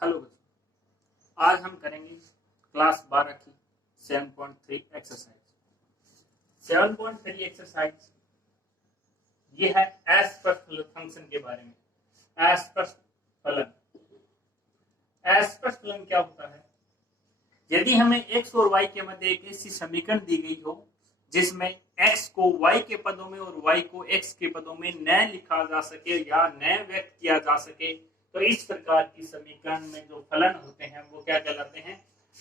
Hello बच्चों, आज हम करेंगे क्लास 12 की 7.3 एक्सरसाइज। 7.3 एक्सरसाइज ये है एस पर फंक्शन के बारे में। एस पर फलन, एस पर फलन क्या होता है? यदि हमें x और y के मध्य एक ऐसी समीकरण दी गई हो जिसमें x को y के पदों में और y को x के पदों में न लिखा जा सके या न व्यक्त किया जा सके, तो इस प्रकार की समीकरण में जो फलन होते हैं वो क्या कहलाते हैं?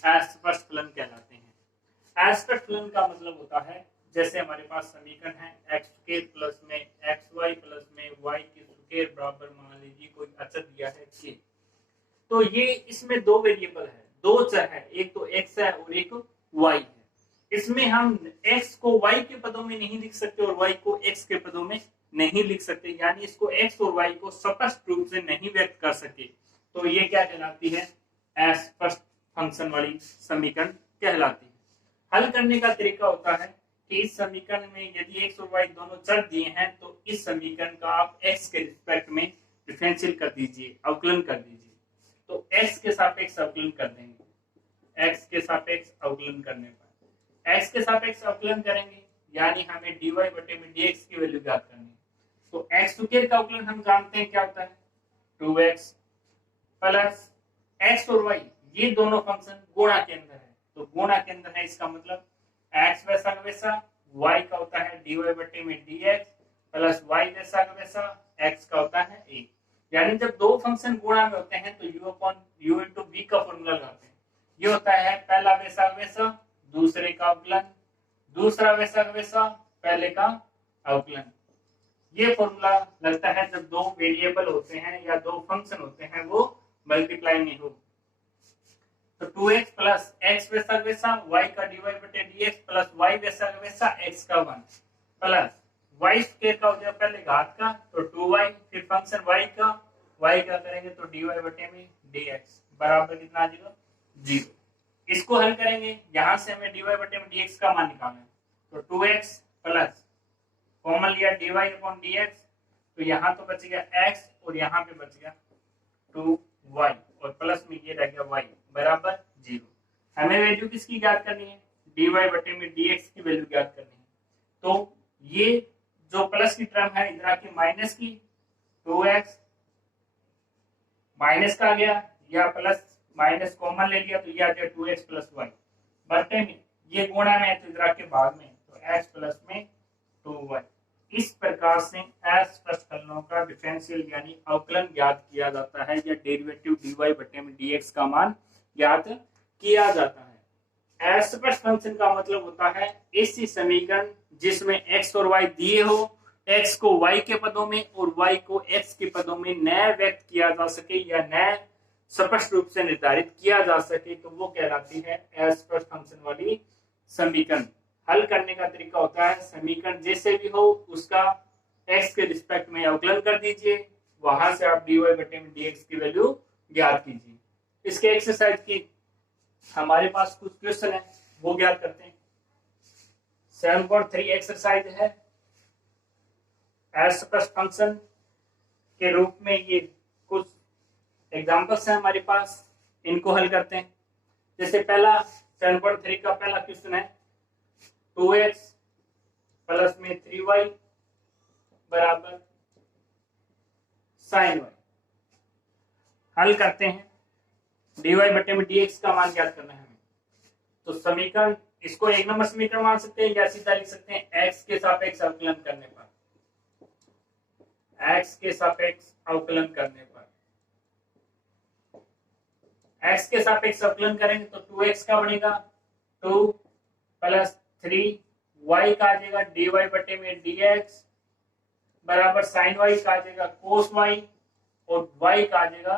अस्पष्ट फलन कहलाते हैं। अस्पष्ट फलन का मतलब होता है जैसे हमारे पास समीकरण है एक्स स्क्वायर प्लस में एक्स वाई प्लस में वाई की स्क्वायर बराबर, मान लीजिए कोई अचर दिया है के, तो ये इसमें दो वेरिएबल है, दो चर है, एक तो x है और एक y है। इसमें हम x को y के पदों में नहीं लिख सकते और y को x के पदों में नहीं लिख सकते, यानी इसको x और y को स्पष्ट रूप से नहीं व्यक्त कर सके, तो ये क्या कहलाती है? अस्पष्ट फंक्शन वाली समीकरण कहलाती है। हल करने का तरीका होता है कि इस समीकरण में यदि x और y दोनों चर दिए हैं तो इस समीकरण का आप x के रिस्पेक्ट में डिफरेंशियल कर दीजिए, अवकलन कर दीजिए। तो x के सापेक्ष अवकलन कर देंगे। x के सापेक्ष अवकलन करने पर x के सापेक्ष अवकलन करेंगे यानी हमें dy बटे में dx की वैल्यू ज्ञात करनी है। तो x स्क्वायर का अवकलन हम जानते हैं क्या होता है? 2x प्लस x और y, ये दोनों फंक्शन गुणा के अंदर है, तो गुणा के अंदर है इसका मतलब x वैसा का वैसा, y का होता है dy बटे में dx प्लस y वैसा का वैसा, x का होता है a। यानी जब दो फंक्शन गुणा में होते हैं तो u into v का फॉर्मूला लगाते हैं। ये होता है पहला वैसा वैसा, दूसरे का अवकलन, दूसरा वैसा वैसा, पहले का अवकलन। ये फॉर्मूला लगता है जब दो वेरिएबल होते हैं या दो फंक्शन होते हैं वो मल्टीप्लाई नहीं हो। तो 2x प्लस x वैसा वैसा, y का dy बटे dx प्लस y वैसा वैसा, x का 1 प्लस y स्क्वायर का हो जाएगा पहले घात का, तो 2y, फिर फंक्शन y का करेंगे तो dy बटे में dx बराबर कितना आ जाएगा? 0। इसको हल करेंगे, यहां से हमें dy बटे में dx का मान निकालना है, तो 2x प्लस कॉमन लिया dy अपॉन dx, तो यहाँ तो बच गया x और यहाँ पे बच गया 2y और प्लस में ये रह गया y बराबर 0। हमें वैल्यू किसकी ज्ञात करनी है? dy बटे में dx की वैल्यू ज्ञात करनी है। तो ये जो प्लस की टर्म है इधर आके माइनस की, 2x माइनस का आ गया या प्लस माइनस कॉमन ले लिया तो ये आ गया 2x प्लस y बटे में ये गुणा में है तो इधर आके भाग में, तो x प्लस में 2y। इस प्रकार से अस्पष्ट फलनों का डिफरेंशियल यानी अवकलन ज्ञात किया जाता है या डेरिवेटिव dy बटे में dx का मान ज्ञात किया जाता है। अस्पष्ट फंक्शन का मतलब होता है ऐसी समीकरण जिसमें x और y दिए हो, x को y के पदों में और y को x के पदों में न व्यक्त किया जा सके या न स्पष्ट रूप से निर्धारित किया जा सके, तो वो कहलाती है अस्पष्ट फंक्शन वाली समीकरण। हल करने का तरीका होता है समीकरण जैसे भी हो उसका x के रिस्पेक्ट में अवकलन कर दीजिए, वहां से आप dy बटे में dx की वैल्यू ज्ञात कीजिए। इसके एक्सरसाइज की हमारे पास कुछ क्वेश्चन है वो ज्ञात करते हैं। 7.3 एक्सरसाइज है अस्पष्ट फंक्शन के रूप में, ये कुछ एग्जांपल्स हैं हमारे पास, इनको हल करते हैं। जैसे पहला 7.3 का पहला क्वेश्चन है 2x प्लस में 3y बराबर sin y। हल करते हैं, dy बटे में dx का मान ज्ञात करना है हमें। तो समीकरण इसको एक नंबर समीकरण मान सकते हैं या सीधा लिख सकते हैं x के सापेक्ष अवकलन करने पर, x के सापेक्ष अवकलन करने पर x के सापेक्ष अवकलन करेंगे तो 2x का बनेगा 2 प्लस 3y का आ जाएगा dy बटे में dx बराबर sin y का आ जाएगा cos y और y का आ जाएगा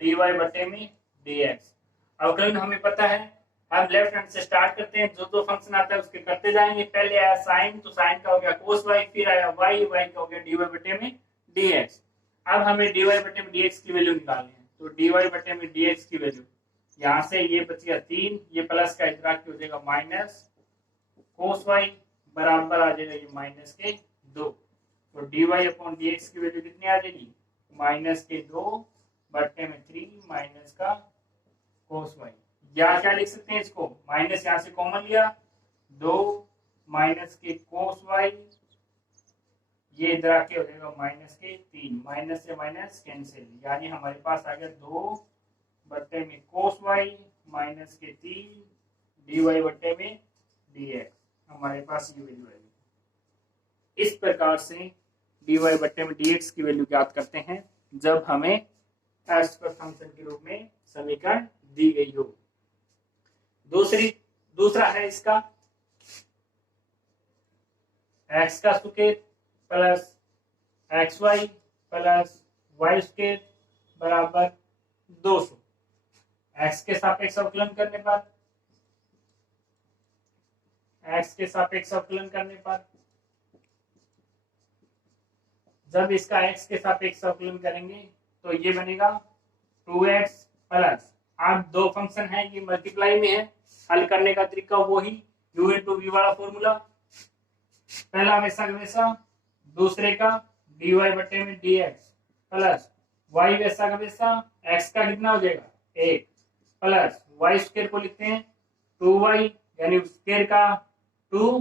dy बटे में dx। अवकलन हमें पता है, हम लेफ्ट हैंड से स्टार्ट करते हैं, जो फंक्शन आता है उसके करते जाएंगे। पहले आया sin, तो sin का हो गया cos y, फिर आया y का हो गया dy बटे में dx। अब हमें dy बटे में dx की वैल्यू निकालनी है, तो dy बटे में dx की वैल्यू यहाँ से ये बच गया 3, ये प्लस का इधर हो जाएगा माइनस cos y बराबर आ जाएगा ये माइनस के 2, तो dy अपॉन dx की वैल्यू कितनी आ जाएगी? माइनस के 2 बट्टे में 3 माइनस का कोस वाई, या क्या लिख सकते हैं इसको, माइनस यहाँ से कॉमन लिया, 2 माइनस के कोस वाई, ये इधर आके हो जाएगा माइनस के 3, माइनस से माइनस कैंसिल, यानी हमारे पास आ गया 2 बट्टे में कोस वाई माइनस के 3 डी वाई बट्टे में डी एक्स, हमारे पास ये वैल्यू आएगी। इस प्रकार से डी वाई बट्टे में डी एक्स की वैल्यू ज्ञात करते हैं जब हमें एस पर फंक्शन के रूप में समीकरण दी गई हो। दूसरा है इसका एक्स का square plus x y plus y square बराबर 200। एक्स के सापेक्ष अवकलन करने पर जब इसका एक्स के सापेक्ष अवकलन करेंगे तो ये बनेगा 2x प्लस, अब दो फंक्शन है ये मल्टीप्लाई में है, हल करने का तरीका वही u इंटू वी वाला फॉर्मूला, पहला वैसा वैसा, दूसरे का dy बटे में dx प्लस y वैसा का वैसा, x का कितना हो जाएगा 1 प्लस y स्क्वायर को लिखते हैं 2y, यानी स्क्वायर का 2,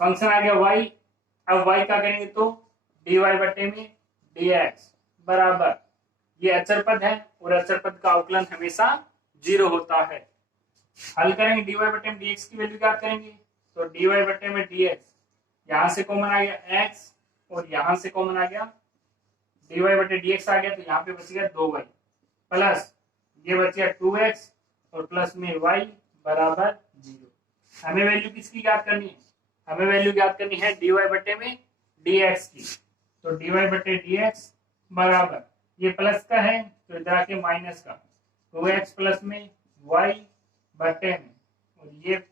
फंक्शन आ गया y, अब y का करेंगे तो dy बटे में dx बराबर, ये अचर पद है और अचर पद का अवकलन हमेशा 0 होता है। हल करेंगे dy बटे में dx की वैल्यू क्या करेंगे, तो dy बटे में dx, यहां से कॉमन आ गया x और यहां से कॉमन आ गया dy बटे dx आ गया, तो यहाँ पे बच गया 2y प्लस ये बच गया 2x और प्लस में y बराबर 0। हमें वैल्यू किसकी ज्ञात करनी है, हमें वैल्यू ज्ञात करनी है dy बटे में dx की, तो dy बटे dx बराबर, ये प्लस का है तो इधर आके माइनस का 2x प्लस में y बटे में, और ये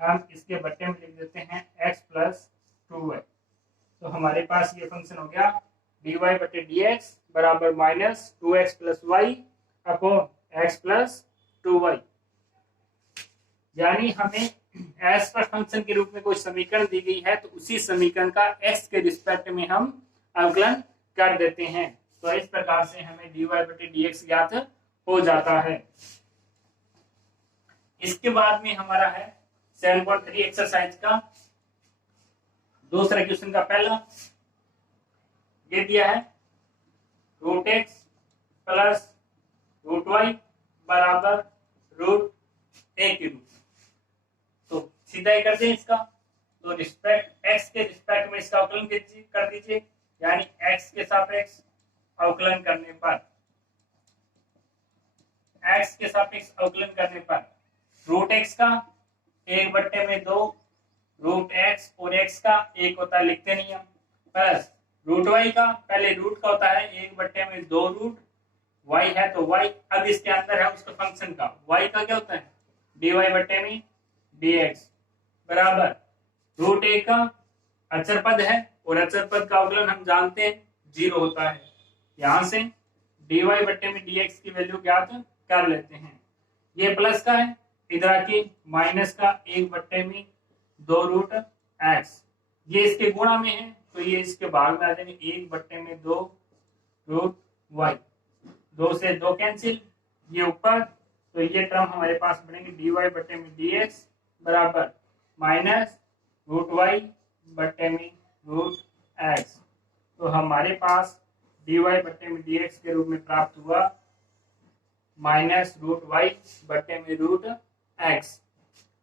हम इसके बटे में लिख देते हैं x प्लस 2y, तो हमारे पास ये फंक्शन हो गया dy बटे dx बराबर minus 2x plus y upon x plus 2y। यानी हमें s पर फंक्शन के रूप में कोई समीकरण दी गई है तो उसी समीकरण का x के रिस्पेक्ट में हम अवकलन कर देते हैं, तो इस प्रकार से हमें dy बटे dx ज्ञात हो जाता है। इसके बाद में हमारा है 7.3 एक्सरसाइज का दूसरा क्वेश्चन का पहला, ये दिया है root x plus root y बराबर रूट ए के रूप में, तो सीधा ही कर दें इसका, तो रिस्पेक्ट एक्स के रिस्पेक्ट में इसका अवकलन कर दीजिए, यानी एक्स के सापेक्ष अवकलन करने पर, एक्स के सापेक्ष अवकलन करने पर रूट एक्स का 1 बट्टे में 2 रूट एक्स और एक्स का 1 होता है, लिखते नहीं हम, प्लस रूट वाई का पहले रूट का होता है 1 बट्टे में 2 रूट वाई है तो वाई, अब इसके अंदर है उसका फंक्शन का वाई का क्या होता है dy बट्टे में dx बराबर रूट ए का अचर पद है और अचर पद का अवकलन हम जानते हैं 0 होता है, यहां से dy बट्टे में dx की वैल्यू ज्ञात कर लेते हैं। ये प्लस का है, इधर आके माइनस का 1 बट्टे में 2 रूट x, ये इसके गुणा में है तो ये इसके भाग में आ जाएंगे 1 बट्टे में 2 रूट y, 2 से 2 कैंसिल, ये ऊपर, तो ये टर्म हमारे पास बनेंगे dy बट्टे में dx बराबर माइनस रूट y बट्टे में रूट x, तो हमारे पास dy बट्टे में dx के रूप में प्राप्त हुआ माइनस रूट y बट्टे में रूट x।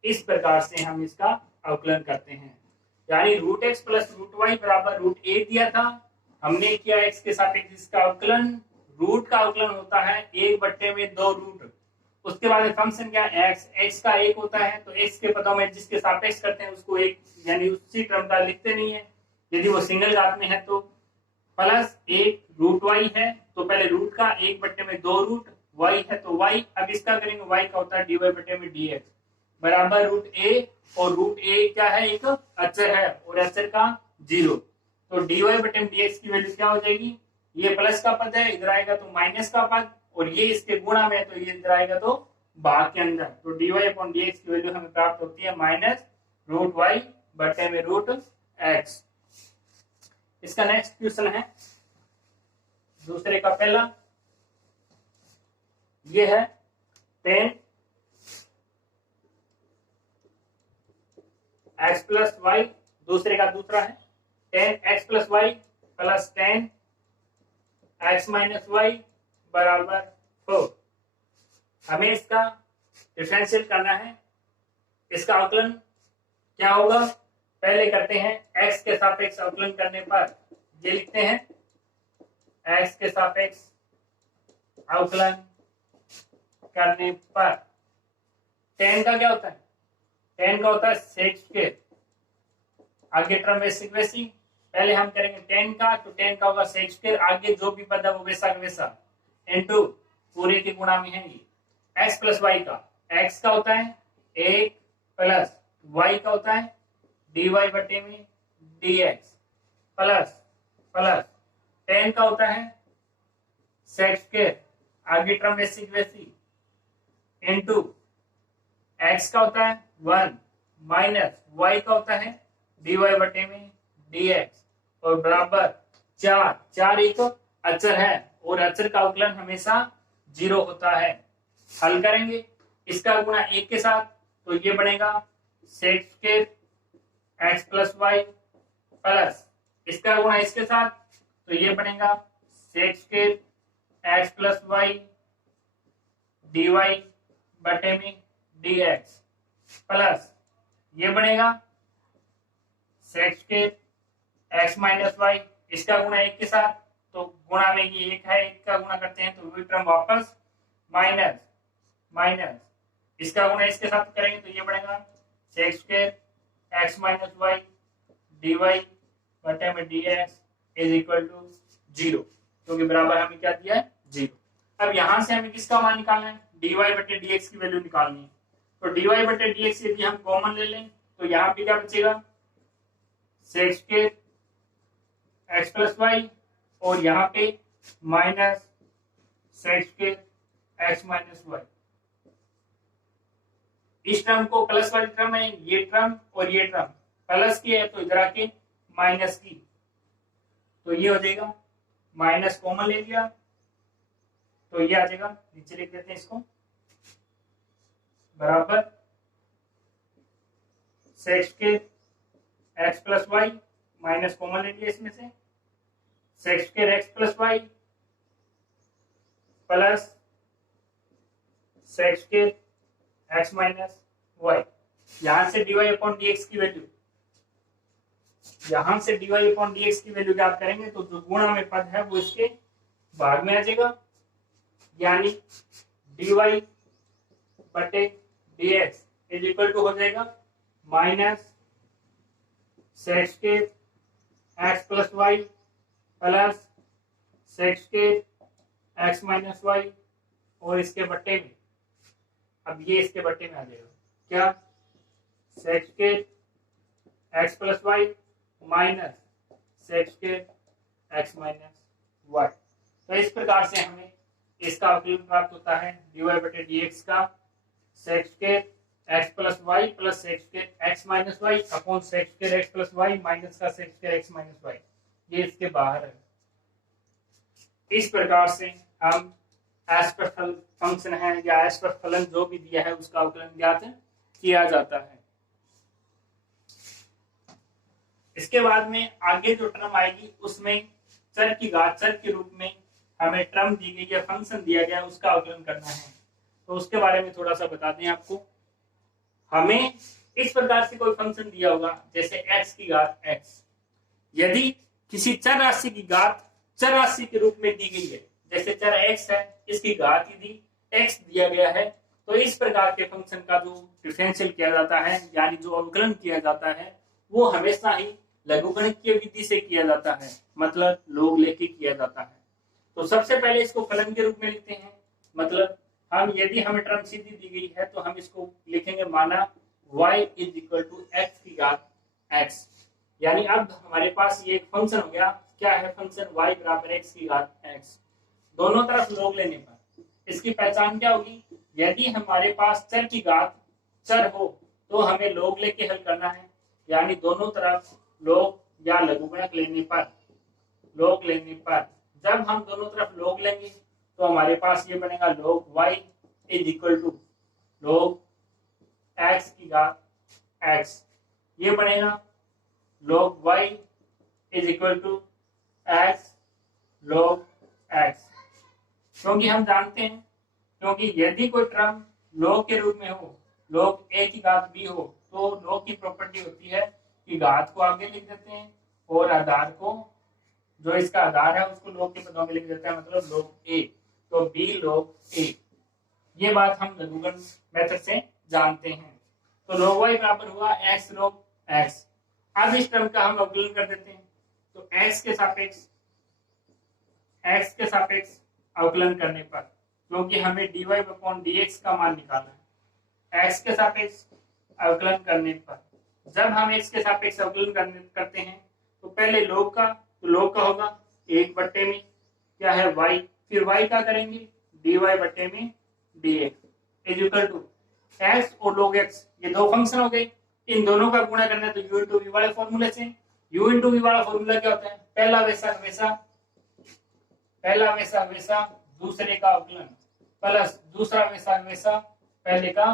इस प्रकार से हम इसका अवकलन करते हैं, यानी root x plus root y बराबर रूट a दिया था, हमने किया x के सापेक्ष इसका अवकलन, रूट का अवकलन होता है 1 बट्टे में 2 रूट, उसके बाद फंक्शन क्या x का 1 होता है तो x के पदों में जिसके सापेक्ष करते हैं उसको 1 यानी उसी टर्म का लिखते नहीं है, यदि वो सिंगल घात में है तो प्लस 1 रूट y है तो पहले रूट का 1 बट्टे में 2 रूट y है तो y, अब इसका करेंगे y का होता है dy बट्टे में dx बराबर रूट a, और रूट a क्या है एक अचर है और अचर का 0, तो dy बटे में dx की वैल्यू क्या हो जाएगी, ये प्लस का पद है इधर आएगा तो माइनस का पद, और ये इसके गुणा में तो ये इधर आएगा तो भाग के अंदर, तो dy अपॉन dx की वैल्यू हमें प्राप्त होती है माइनस रूट y बटे में रूट x। इसका नेक्स्ट क्वेश्चन है दूसरे का पहला, ये है 10 x प्लस वाई, दूसरे का दूसरा है 10x plus y plus 10 x minus y बराबर 4। हमें इसका डिफरेंशियल करना है। इसका अवकलन क्या होगा, पहले करते हैं x के सापेक्ष अवकलन करने पर ये लिखते हैं x के सापेक्ष अवकलन करने पर 10 का क्या होता है, 10 का होता है सेक स्क्वायर। आगे टर्म वैसी पहले हम करेंगे 10 का, तो 10 का होगा सेक स्क्वायर, आगे जो भी पद है वो वैसा का वैसा इनटू पूरे के गुणा में है ये x प्लस वाई का। x का होता है 1 प्लस y का होता है dy बटे में dx प्लस प्लस 10 का होता है सेक स्क्वायर, आगे टर्म वैसी इनटू x का होता है 1 माइनस y का होता है dy बटे में dx और बराबर 4 एक अचर है और अचर का अवकलन हमेशा 0 होता है। हल करेंगे इसका गुणा 1 के साथ, तो ये बनेगा sec square x plus y plus इसका गुणा इसके साथ, तो ये बनेगा sec square x plus y dy बटे में dx प्लस ये बनेगा sec square x minus y, इसका गुणा 1 के साथ, तो गुणा में ये 1 है, 1 का गुणा करते हैं तो वही टर्म वापस माइनस माइनस इसका गुणा इसके साथ करेंगे तो ये बनेगा sec square x minus y dy बटे में dx इज इक्वल टू 0, क्योंकि बराबर हमें क्या दिया है 0। अब यहां से हमें किसका मान निकालना है, dy बटे dx की वैल्यू निकालनी है। तो dy बटे dx यदि हम कॉमन ले लें तो यहाँ पे क्या बचेगा sec square x plus y और यहाँ पे minus sec square x minus y. इस टर्म को प्लस वाली टर्म है, ये टर्म और ये टर्म प्लस की है तो इधर आके माइनस की, तो ये हो जाएगा माइनस कॉमन ले लिया तो ये आ जाएगा, नीचे लिख देते हैं इसको बराबर sec square x plus y minus common ले लिया इसमें से sec square x plus y plus sec square x minus y. यहां से dy अपॉन dx की वैल्यू, यहां से dy अपॉन dx की वैल्यू क्या करेंगे तो जो गुणा में पद है वो इसके भाग में आ जाएगा, यानी dy बटे dx इज इक्वल टू हो जाएगा minus sec square x plus y plus sec square x minus y और इसके बट्टे में, अब ये इसके बट्टे में आ जाएगा क्या sec square x plus y minus sec square x minus y. तो इस प्रकार से हमें इसका अवकलन प्राप्त होता है dy बटे dx का sec square x plus y plus sec square x minus y upon sec square x plus y minus का sec square x minus y, ये इसके बाहर है। इस प्रकार से हम एस पर फंक्शन है या एस पर फलन जो भी दिया है उसका अवकलन ज्ञात किया जाता है। इसके बाद में आगे जो टर्म आएगी उसमें चर की घात चर के रूप में हमें टर्म दी गई या फंक्शन दिया गया उसका अवकलन करना है, तो उसके बारे में थोड़ा सा बता दें आपको। हमें इस प्रकार से कोई फंक्शन दिया होगा जैसे x की घात x, यदि किसी चर राशि की घात चर राशि के रूप में दी गई है, जैसे चर x है इसकी घात यदि x दिया गया है, तो इस प्रकार के फंक्शन का जो डिफरेंशियल किया जाता है यानी जो अवकलन किया जाता है वो हमेशा ही लघुगणकीय विधि से किया जाता है, मतलब लोग लेके किया जाता है। तो सबसे पहले इसको फलन के रूप में लिखते हैं, मतलब हम यदि हमें टर्म सीधी दी गई है तो हम इसको लिखेंगे माना y is equal to x की घात x, यानी अब हमारे पास ये एक फंक्शन हो गया, क्या है फंक्शन y बराबर x की घात x। दोनों तरफ लोग लेने पर इसकी पहचान क्या होगी, यदि हमारे पास चर की घात चर हो तो हमें लोग लेके हल करना है, यानी दोनों तरफ लोग या लघुगणक लेने पर जब हम दोनों तरफ लोग लेंगे तो हमारे पास ये बनेगा log y is equal to log x की घात x। ये बनेगा log y is equal to x log x। क्योंकि हम जानते हैं, क्योंकि यदि कोई टर्म log के रूप में हो, log a की घात b हो, तो log की प्रॉपर्टी होती है कि घात को आगे लिख देते हैं और आधार को, जो इसका आधार है उसको log के पदों में लिख देते हैं, मतलब log a, तो b log a। ये बात हम लघुगण मेथड से जानते हैं। तो log y बराबर हुआ x log x। अब इस टर्म का हम अवकलन कर देते हैं, तो x के सापेक्ष अवकलन करने पर, क्योंकि हमें dy/dx का मान निकालना है, x के सापेक्ष अवकलन करने पर, जब हम x के सापेक्ष अवकलन करते हैं तो पहले log का, तो log का होगा 1 में क्या है y, फिर y का करेंगे dy/dx is equal to x और log x, ये दो फंक्शन हो गए, इन दोनों का गुणा करना है तो u इंटू वी वाले फॉर्मूले से। u इंटू वी वाला फॉर्मूला क्या होता है, पहला वैसा वैसा दूसरे का अवकलन प्लस दूसरा वैसा वैसा पहले का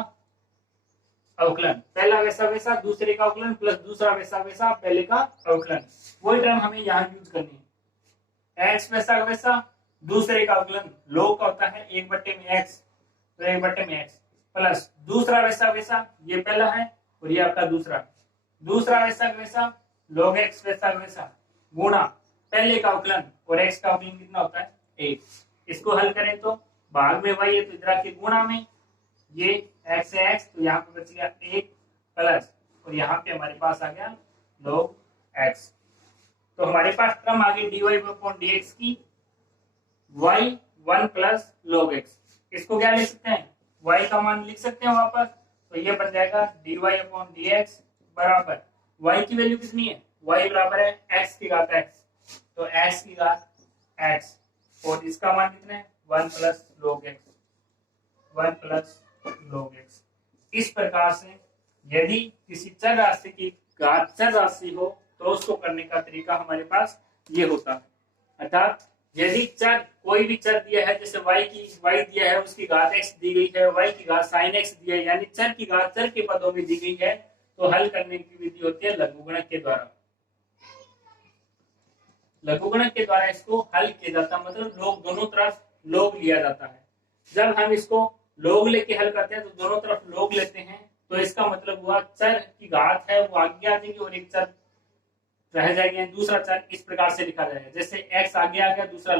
अवकलन, पहला वैसा वैसा दूसरे का अवकलन प्लस दूसरा वैसा वैसा पहले का अवकलन। वही टर्म हमें यहाँ यूज करनी है, x वैसा वैसा दूसरे का अवकलन log का होता है 1/x, तो 1/x प्लस दूसरा वैसा वैसा, ये पहला है और ये आपका दूसरा वैसा वैसा log x वैसा वैसा गुणा पहले का अवकलन, और x का अवकलन कितना होता है 1। इसको हल करें तो भाग में y है तो इधर के गुणा में ये x है x, तो यहाँ पे बच गया 1 प्लस, और यहाँ पे हमारे पास आ गया log x। तो हमारे पास टर्म आ गई dy/dx की y 1 प्लस log x। इसको क्या लिख सकते हैं, y का मान लिख सकते हैं वापस, तो ये बन जाएगा dy/dx बराबर y की वैल्यू कितनी है, y बराबर है x की घात x, तो x की घात x, और इसका मान कितना है 1 प्लस log x। इस प्रकार से यदि किसी चर राशि की घात चर राशि हो तो उसको करने का तरीका हमारे पास ये होता है। अर्थात यदि चर, कोई भी चर दिया है, जैसे y दिया है, उसकी घात x दी गई है, y की घात sin x दी है, यानी चर की घात चर के पदों में दी गई है, तो हल करने की विधि होती है लघुगणक के द्वारा। लघुगणक के द्वारा इसको हल किया जाता है, मतलब लोग दोनों तरफ log लिया जाता है। जब हम इसको log लेके हल करते हैं तो दोनों तरफ log लेते हैं, तो इसका मतलब हुआ चर की घात है वो आगे आ जाएगी और एक चर रह जाएगी, दूसरा चर इस प्रकार से लिखा जाएगा, जैसे x आगे आ गया, दूसरा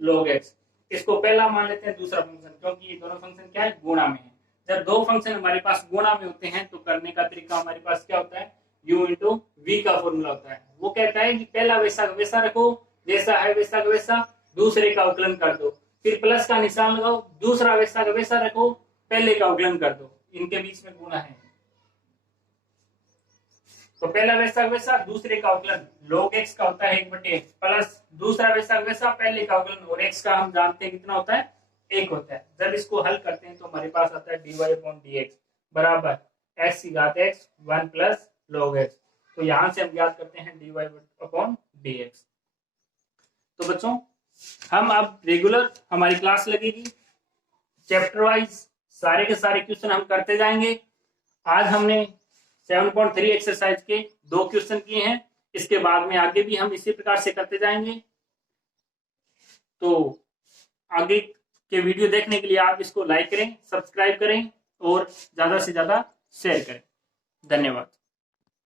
log x। इसको पहला मान लेते हैं दूसरा फंक्शन, क्योंकि ये दोनों फंक्शन क्या है, गुणा में है। जब दो फंक्शन हमारे पास गुणा में होते हैं तो करने का तरीका हमारे पास क्या होता है, u इंटू वी का फॉर्मूला होता है। वो कहता है कि पहला वैसा वैसा रखो, जैसा है वैसा वैसा दूसरे का अवकलन कर दो, फिर प्लस का निशान लगाओ, दूसरा वैसा वैसा रखो, पहले का अवकलन कर दो, इनके बीच में गुणा है। तो पहला वैसा वैसा दूसरे का अवकलन log x का होता है 1/x प्लस दूसरा वैसा वैसा पहले का अवकलन, और x का हम जानते हैं कितना होता है 1 होता है। जब इसको हल करते हैं तो हमारे पास आता है dy/dx बराबर x की घात x 1 प्लस log x। तो यहां से हम याद करते हैं dy/dx। तो बच्चों हम अब रेगुलर हमारी क्लास लगेगी, चैप्टर वाइज सारे के सारे क्वेश्चन हम करते जाएंगे। आज हमने 7.3 एक्सरसाइज के 2 क्वेश्चन किए हैं, इसके बाद में आगे भी हम इसी प्रकार से करते जाएंगे। तो आगे के वीडियो देखने के लिए आप इसको लाइक करें, सब्सक्राइब करें और ज्यादा से ज्यादा शेयर करें। धन्यवाद।